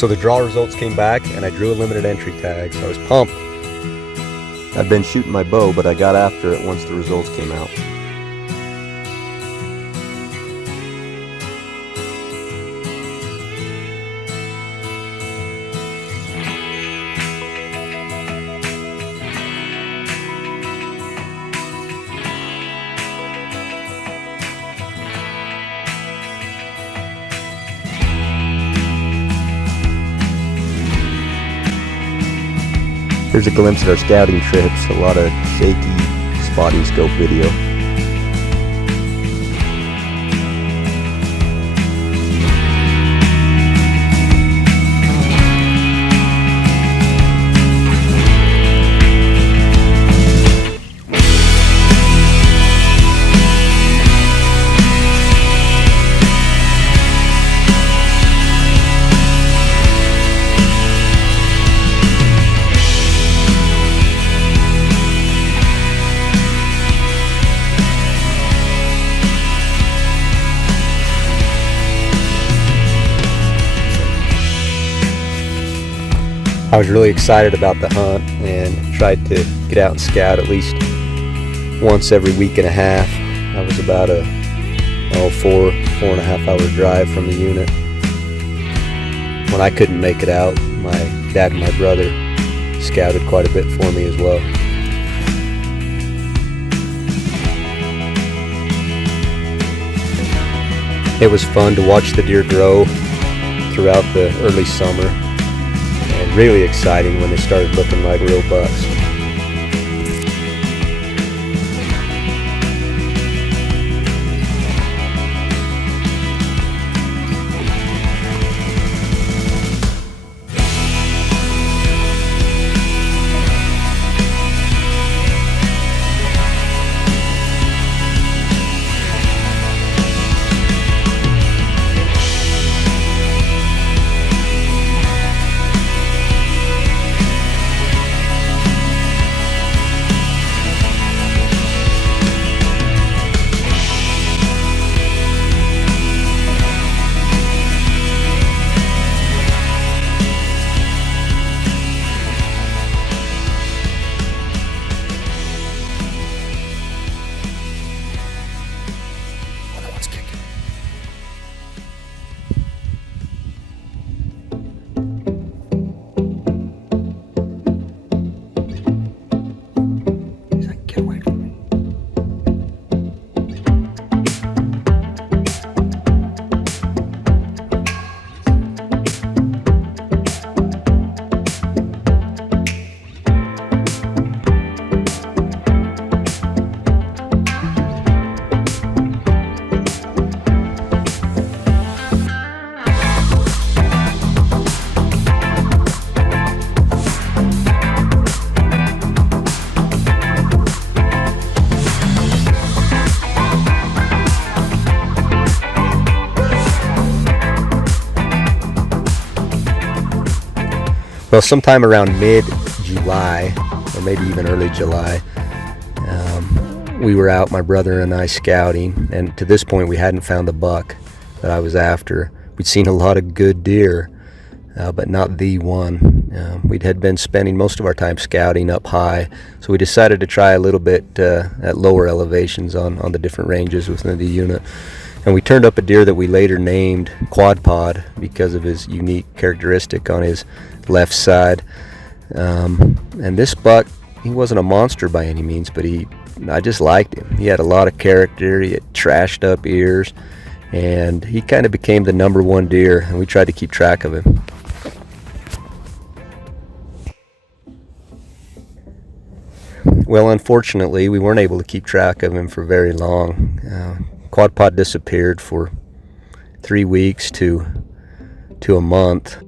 So the draw results came back and I drew a limited entry tag, so I was pumped. I'd been shooting my bow, but I got after it once the results came out. Here's a glimpse at our scouting trips, a lot of shaky spotting scope video. I was really excited about the hunt and tried to get out and scout at least once every week and a half. I was about a 4.5 hour drive from the unit. When I couldn't make it out, my dad and my brother scouted quite a bit for me as well. It was fun to watch the deer grow throughout the early summer. And really exciting when they started looking like real bucks. Well, sometime around mid-July, or maybe even early July, we were out, my brother and I, scouting, and to this point we hadn't found the buck that I was after. We'd seen a lot of good deer, but not the one. We had been spending most of our time scouting up high, so we decided to try a little bit at lower elevations on the different ranges within the unit. And we turned up a deer that we later named Quadpod because of his unique characteristic on his left side. And this buck, he wasn't a monster by any means, but I just liked him. He had a lot of character, he had trashed up ears, and he kind of became the number one deer, and we tried to keep track of him. Well, unfortunately, we weren't able to keep track of him for very long. Quadpod disappeared for 3 weeks to a month.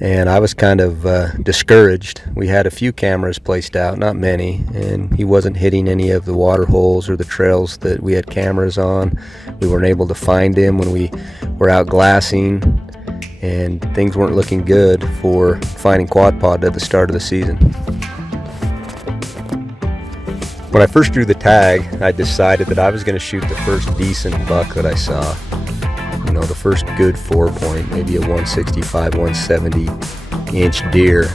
And I was kind of discouraged. We had a few cameras placed out, not many, and he wasn't hitting any of the water holes or the trails that we had cameras on. We weren't able to find him when we were out glassing, and things weren't looking good for finding Quadpod at the start of the season. When I first drew the tag, I decided that I was going to shoot the first decent buck that I saw. the first good 4-point, maybe a 165, 170 inch deer.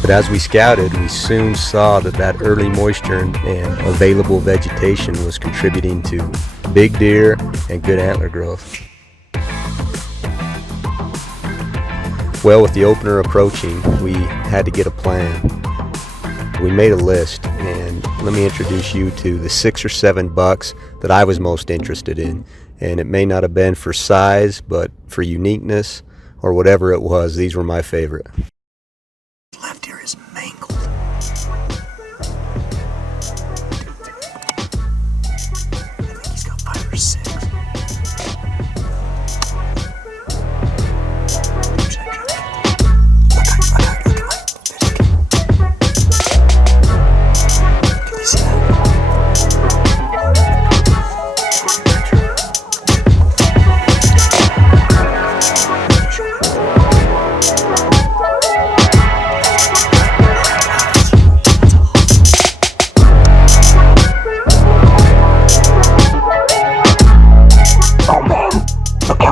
But as we scouted, we soon saw that early moisture and available vegetation was contributing to big deer and good antler growth. Well, with the opener approaching, we had to get a plan. We made a list, and let me introduce you to the 6 or 7 bucks that I was most interested in. And it may not have been for size, but for uniqueness or whatever it was, these were my favorite. Left ear is mangled. I think he's got 5 or 6.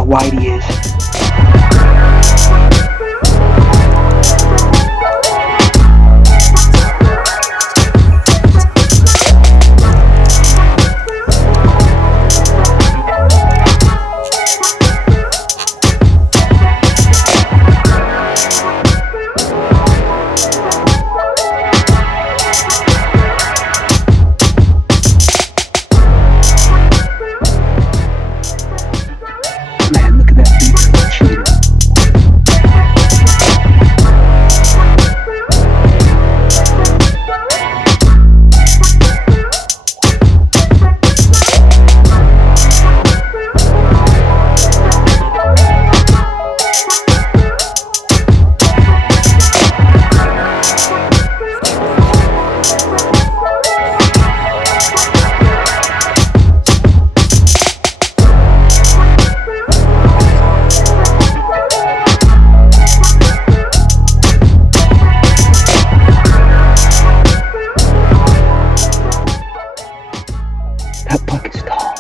Wide he is. Man, look at that beautiful cheetah. That buck is tall.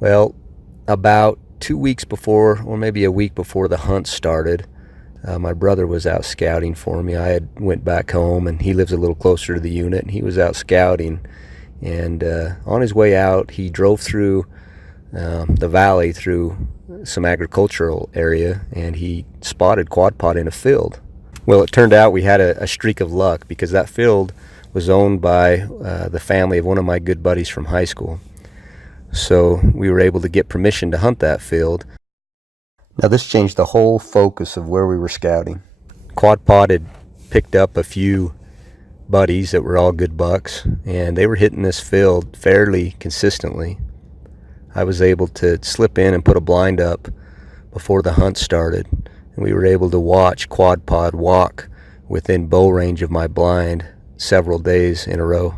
Well, about 2 weeks before, or maybe a week before the hunt started, my brother was out scouting for me. I had went back home, and he lives a little closer to the unit, and he was out scouting. And on his way out, he drove through the valley through some agricultural area, and he spotted Quadpod in a field. Well, it turned out we had a streak of luck, because that field was owned by the family of one of my good buddies from high school. So we were able to get permission to hunt that field. Now this changed the whole focus of where we were scouting. Quadpod had picked up a few buddies that were all good bucks, and they were hitting this field fairly consistently. I was able to slip in and put a blind up before the hunt started, and we were able to watch Quadpod walk within bow range of my blind several days in a row.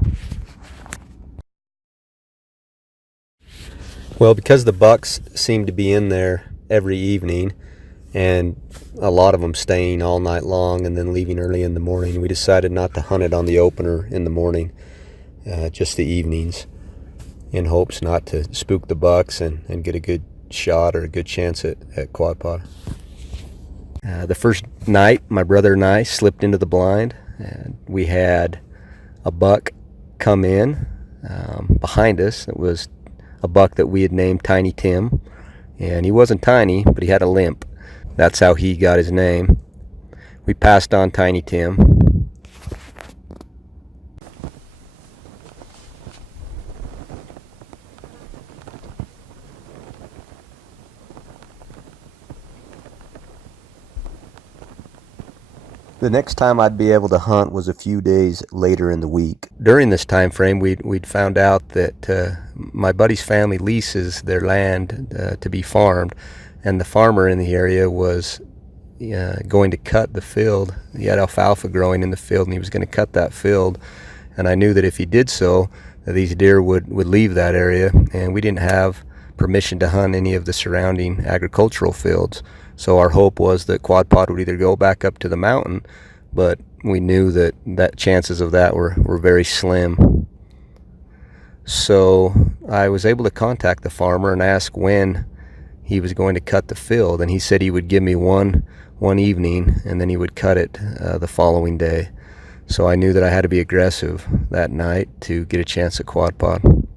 Well, because the bucks seemed to be in there every evening, and a lot of them staying all night long and then leaving early in the morning, we decided not to hunt it on the opener in the morning, just the evenings, in hopes not to spook the bucks and get a good shot or a good chance at Quadpod. The first night, my brother and I slipped into the blind, and we had a buck come in behind us. It was a buck that we had named Tiny Tim. And he wasn't tiny, but he had a limp. That's how he got his name. We passed on Tiny Tim. The next time I'd be able to hunt was a few days later in the week. During this time frame, we'd found out that my buddy's family leases their land to be farmed, and the farmer in the area was going to cut the field. He had alfalfa growing in the field, and he was going to cut that field. And I knew that if he did so, that these deer would leave that area, and we didn't have permission to hunt any of the surrounding agricultural fields. So our hope was that Quadpod would either go back up to the mountain, but we knew that chances of that were very slim. So I was able to contact the farmer and ask when he was going to cut the field, and he said he would give me one evening, and then he would cut it the following day. So I knew that I had to be aggressive that night to get a chance at Quadpod.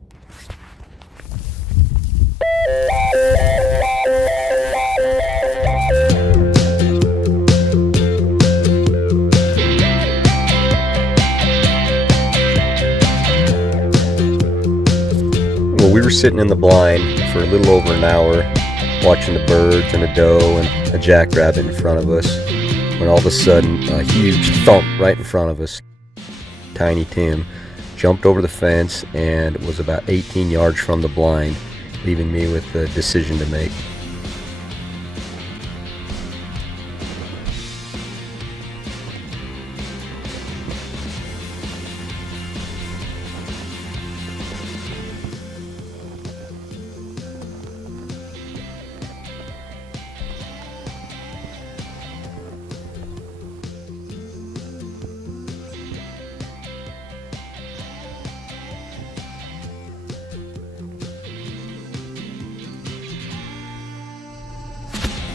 Well, we were sitting in the blind for a little over an hour, watching the birds and a doe and a jackrabbit in front of us, when all of a sudden a huge thump right in front of us. Tiny Tim jumped over the fence and was about 18 yards from the blind, leaving me with a decision to make.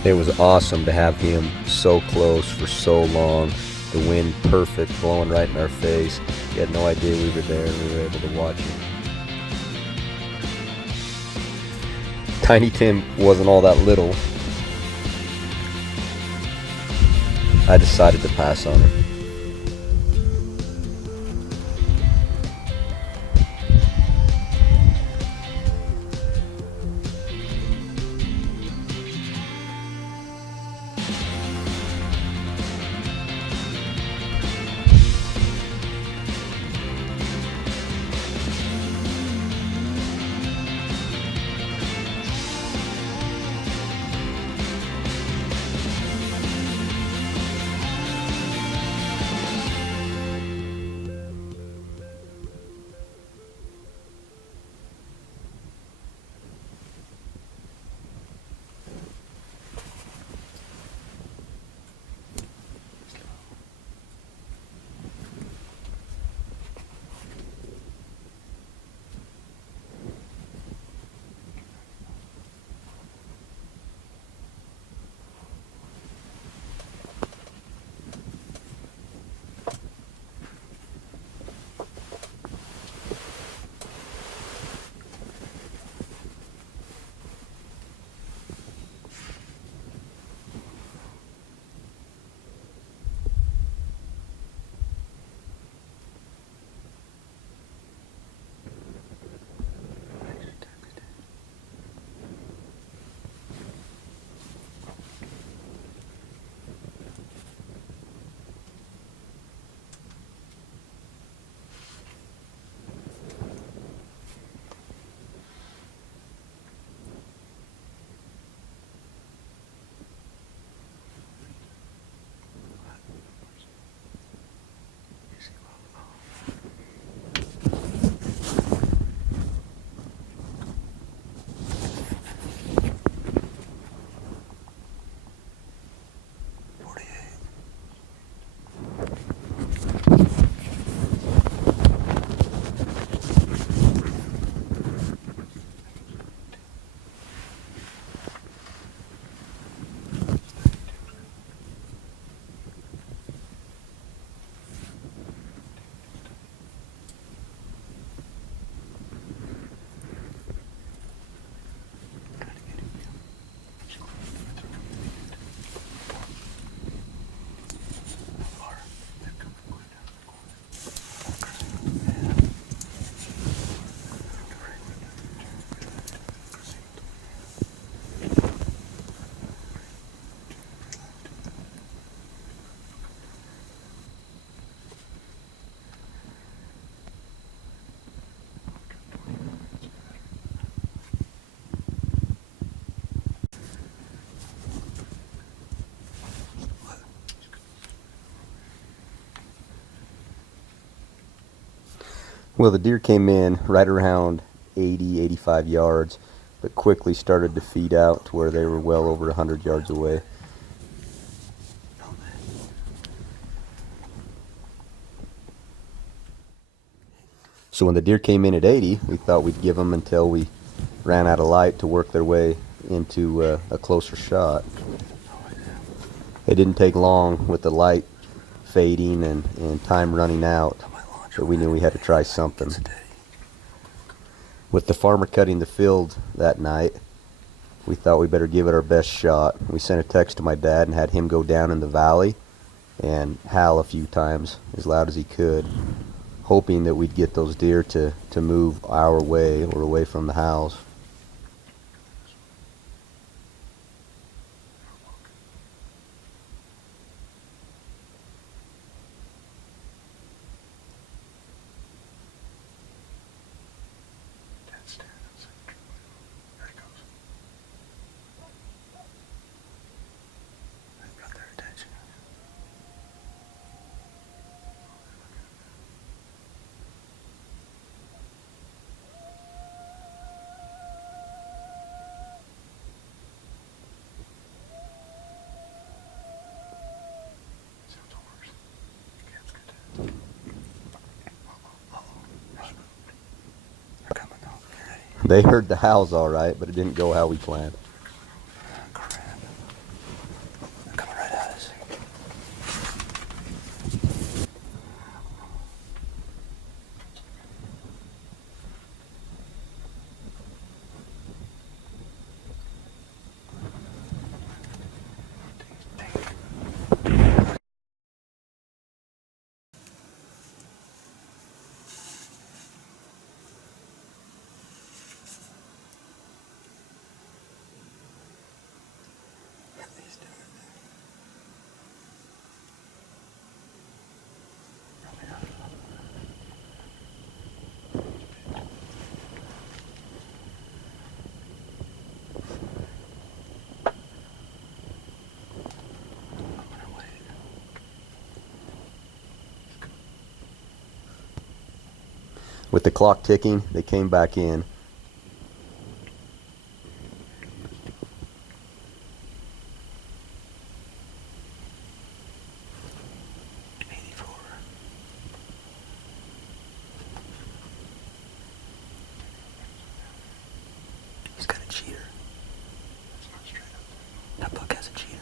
It was awesome to have him so close for so long. The wind perfect, blowing right in our face. He had no idea we were there, and we were able to watch him. Tiny Tim wasn't all that little. I decided to pass on him. Well, the deer came in right around 80, 85 yards, but quickly started to feed out to where they were well over 100 yards away. So when the deer came in at 80, we thought we'd give them until we ran out of light to work their way into a closer shot. It didn't take long with the light fading and time running out, but we knew we had to try something. With the farmer cutting the field that night, we thought we better give it our best shot. We sent a text to my dad and had him go down in the valley and howl a few times as loud as he could, hoping that we'd get those deer to move our way or away from the howls. They heard the howls all right, but it didn't go how we planned. Crap. They're coming right at us. With the clock ticking, they came back in. He's got a cheater. That buck has a cheater.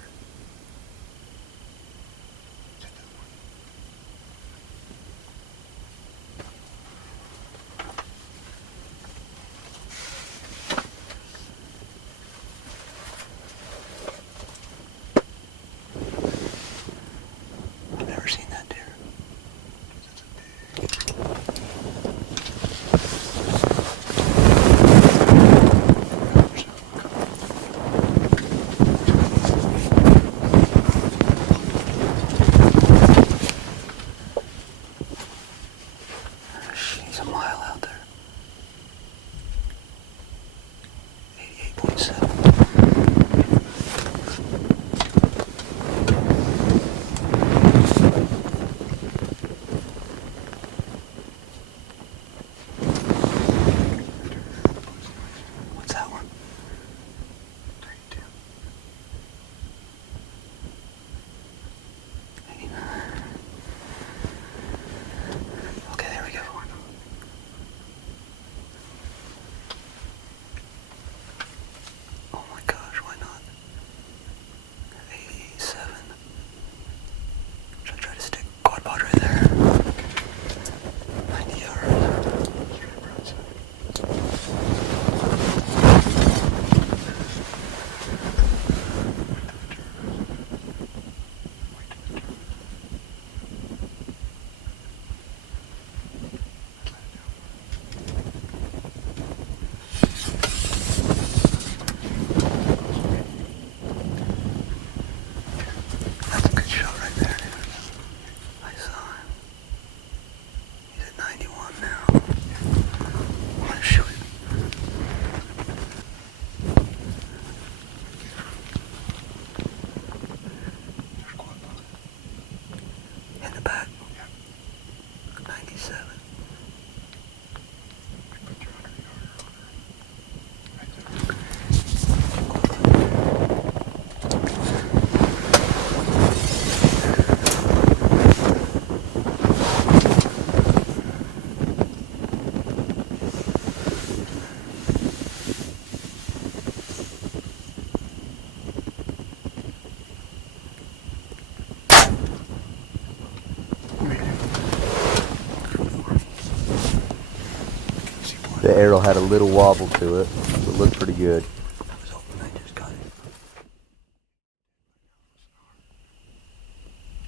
The arrow had a little wobble to it, but looked pretty good. I was hoping I just got it.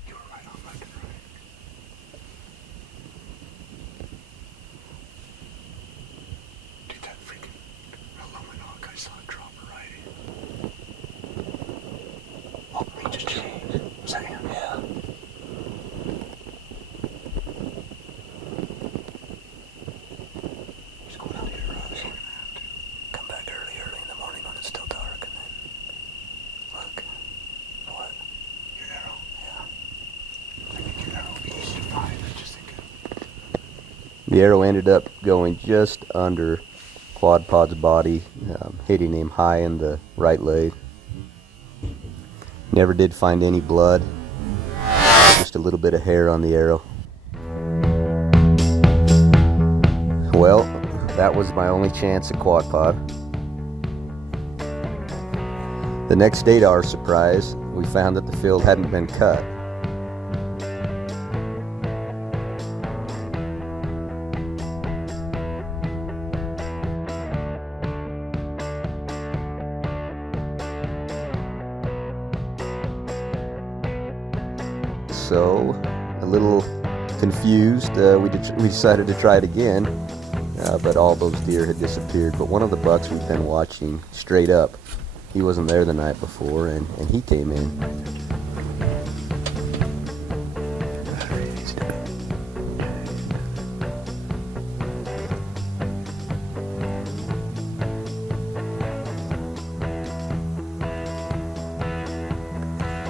You were right on left and right. Dude, that freaking aluminum, I saw it drop right in. Oh, he just changed. Was that him? Yeah. He's going out here, Russ. Come back early in the morning when it's still dark, and then look. What? Your arrow? Yeah. I think your arrow will be easy to find. I just thinking. The arrow ended up going just under Quadpod's body, hitting him high in the right leg. Never did find any blood, just a little bit of hair on the arrow. Well, that was my only chance at Quadpod. The next day, to our surprise, we found that the field hadn't been cut. So, a little confused, we decided to try it again, but all those deer had disappeared. But one of the bucks we'd been watching straight up, he wasn't there the night before, and he came in.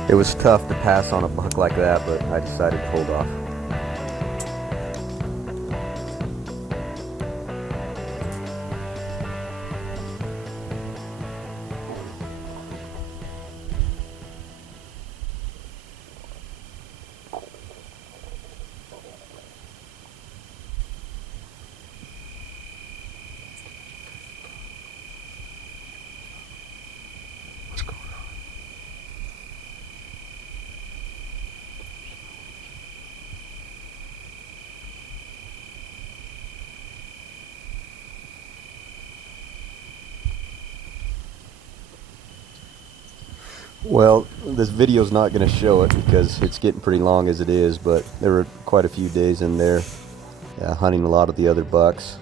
It was tough to pass on a buck like that, but I decided to hold off. What's going on? Well, this video's not going to show it because it's getting pretty long as it is, but there were quite a few days in there hunting a lot of the other bucks,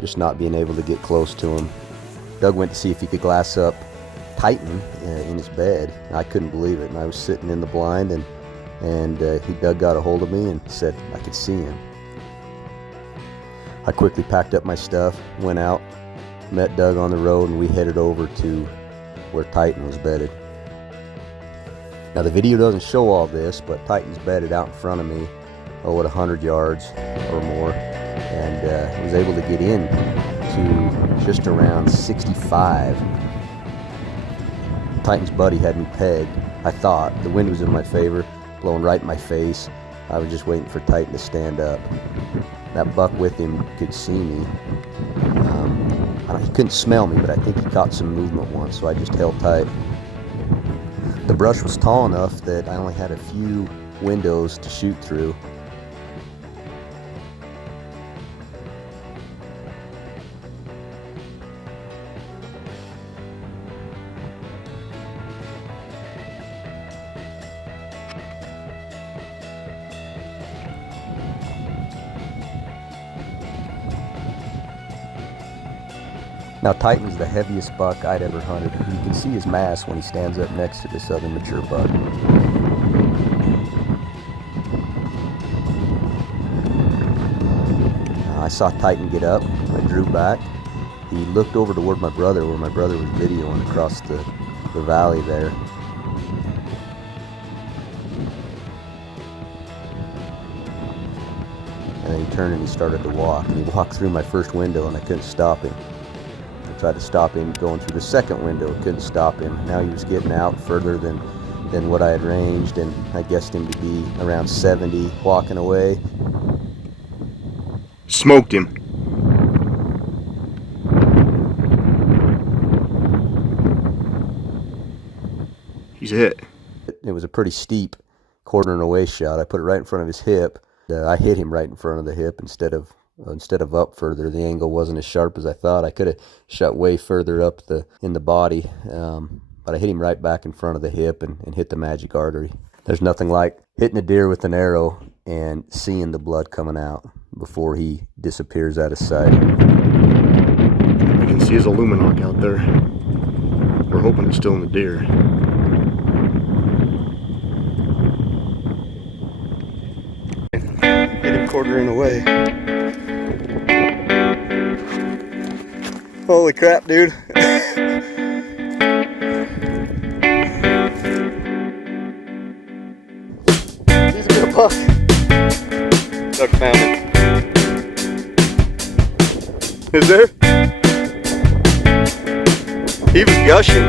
just not being able to get close to them. Doug went to see if he could glass up Titan in his bed. I couldn't believe it, and I was sitting in the blind, and Doug got a hold of me and said I could see him. I quickly packed up my stuff, went out, met Doug on the road, and we headed over to where Titan was bedded. Now the video doesn't show all this, but Titan's bedded out in front of me, at 100 yards or more, and was able to get in to just around 65. Titan's buddy had me pegged. I thought the wind was in my favor, blowing right in my face. I was just waiting for Titan to stand up. That buck with him could see me. He couldn't smell me, but I think he caught some movement once, so I just held tight. The brush was tall enough that I only had a few windows to shoot through. Now Titan's the heaviest buck I'd ever hunted. You can see his mass when he stands up next to this other mature buck. I saw Titan get up. I drew back. He looked over toward my brother, where my brother was videoing across the valley there. And then he turned and he started to walk. And he walked through my first window, and I couldn't stop him. Tried to stop him going through the second window, couldn't stop him. Now he was getting out further than what I had ranged, and I guessed him to be around 70, walking away. Smoked him. He's hit. It was a pretty steep quartering away shot. I put it right in front of his hip. I hit him right in front of the hip instead of instead of up further. The angle wasn't as sharp as I thought. I could have shot way further up in the body, but I hit him right back in front of the hip and hit the magic artery. There's nothing like hitting a deer with an arrow and seeing the blood coming out before he disappears out of sight. You can see his aluminok out there. We're hoping it's still in the deer. Hit him quartering away. Holy crap, dude. He's a bit of buck. Duck found it. Is there? He was gushing.